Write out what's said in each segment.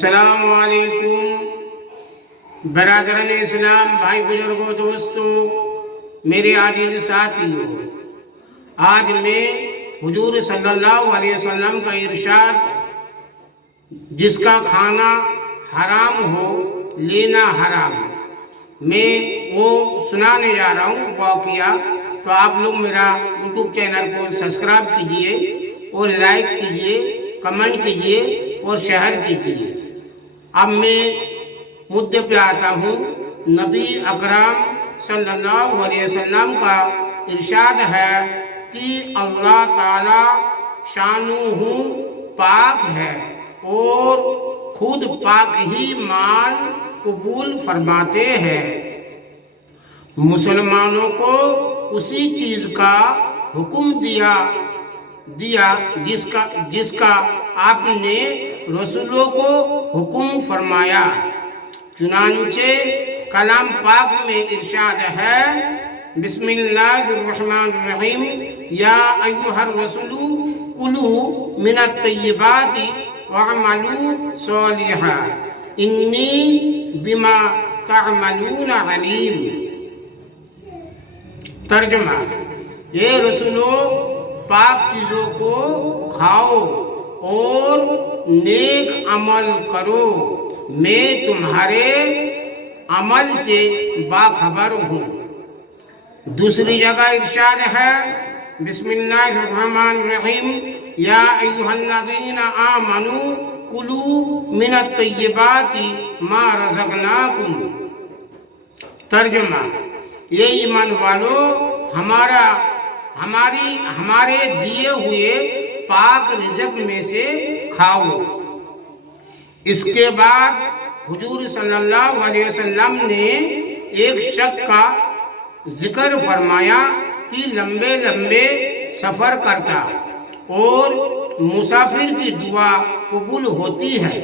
السلام علیکم برادران اسلام، بھائی بزرگوں، دوستوں، میرے عزیز ساتھیوں، آج میں حضور صلی اللہ علیہ وسلم کا ارشاد جس کا کھانا حرام ہو لینا حرام، میں وہ سنانے جا رہا ہوں واقعہ۔ تو آپ لوگ میرا یوٹیوب چینل کو سبسکرائب کیجئے اور لائک کیجئے، کمنٹ کیجئے اور شیئر کیجئے۔ اب میں مدعے پہ آتا ہوں۔ نبی اکرم صلی اللہ علیہ وسلم کا ارشاد ہے کہ اللہ تعالی شانہ پاک ہے اور خود پاک ہی مال قبول فرماتے ہیں۔ مسلمانوں کو اسی چیز کا حکم دیا جس کا آپ نے رسولوں کو حکم فرمایا۔ چنانچہ کلام پاک میں ارشاد ہے، بسم اللہ الرحمن الرحیم، یا ایھا الرسول کلوا من الطیبات واعملوا صالحا انی بما تعملون علیم۔ ترجمہ: اے رسولو، پاک چیزوں کو کھاؤ اور نیک عمل کرو، میں تمہارے عمل سے باخبر ہوں۔ دوسری جگہ ارشاد ہے، بسم اللہ الرحمن الرحیم، یا ایھا الذین آمنوا کلوا من الطیبات ما رزقناکم۔ ترجمہ: یہ ایمان والو، ہمارے دیے ہوئے پاک رزق میں سے کھاؤ۔ اس کے بعد حضور صلی اللہ علیہ وسلم نے ایک شخص کا ذکر فرمایا کہ لمبے لمبے سفر کرتا اور مسافر کی دعا قبول ہوتی ہے،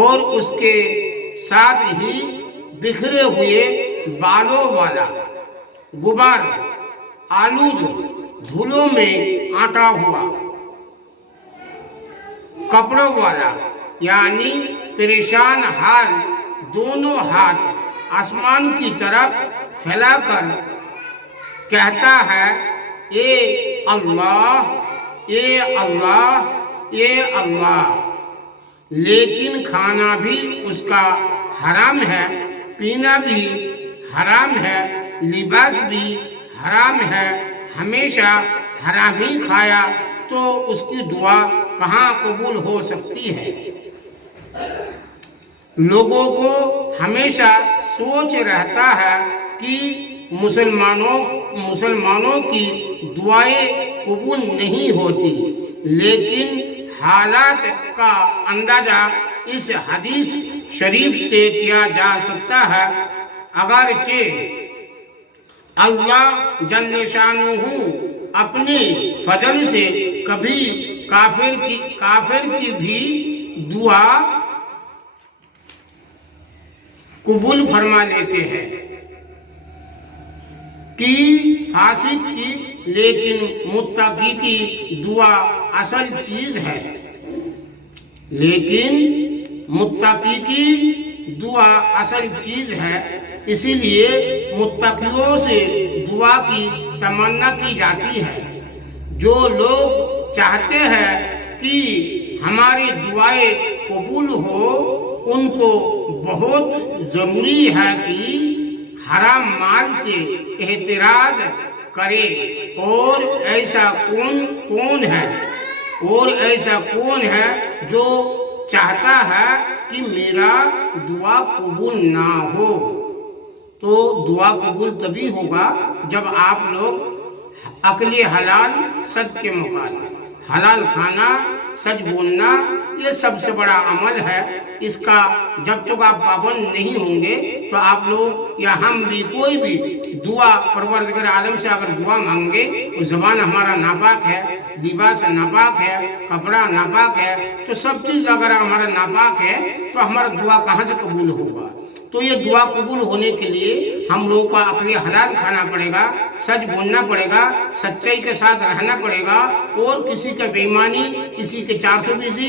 اور اس کے ساتھ ہی بکھرے ہوئے بالوں والا، غبار آلود، دھولوں میں آٹا ہوا کپڑوں والا، یعنی پریشان حال، دونوں ہاتھ آسمان کی طرف پھیلا کر کہتا ہے، اے اللہ، اے اللہ، اے اللہ، لیکن کھانا بھی اس کا حرام ہے، پینا بھی حرام ہے، لباس بھی حرام ہے، ہمیشہ حرام ہی کھایا تو اس کی دعا کہاں قبول ہو سکتی ہے؟ لوگوں کو ہمیشہ سوچ رہتا ہے کہ مسلمانوں کی دعائیں قبول نہیں ہوتی، لیکن حالات کا اندازہ اس حدیث شریف سے کیا جا سکتا ہے۔ اگرچہ اللہ جل شانہ اپنے فضل سے کبھی کافر کی بھی دعا قبول فرما لیتے ہیں کہ فاسق کی، لیکن متقی کی دعا اصل چیز ہے، اسی لیے متقیوں سے دعا کی تمنا کی جاتی ہے۔ جو لوگ چاہتے ہیں کہ ہماری دعائیں قبول ہو، ان کو بہت ضروری ہے کہ حرام مال سے احتراز کرے۔ اور ایسا کون ہے جو چاہتا ہے کہ میرا دعا قبول نہ ہو؟ تو دعا قبول تبھی ہوگا جب آپ لوگ عقل حلال، سچ کے مقابل حلال کھانا، سچ بولنا، یہ سب سے بڑا عمل ہے۔ اس کا جب تک آپ پابند نہیں ہوں گے تو آپ لوگ یا ہم بھی، کوئی بھی دعا پروردگار عالم سے اگر دعا مانگے تو زبان ہمارا ناپاک ہے، لباس ناپاک ہے، کپڑا ناپاک ہے، تو سب چیز اگر ہمارا ناپاک ہے تو ہمارا دعا کہاں سے قبول ہوگا؟ تو یہ دعا قبول ہونے کے لیے ہم لوگوں کو عقل حلال کھانا پڑے گا، سچ بولنا پڑے گا، سچائی کے ساتھ رہنا پڑے گا، اور کسی کا بے ایمانی، کسی کے 420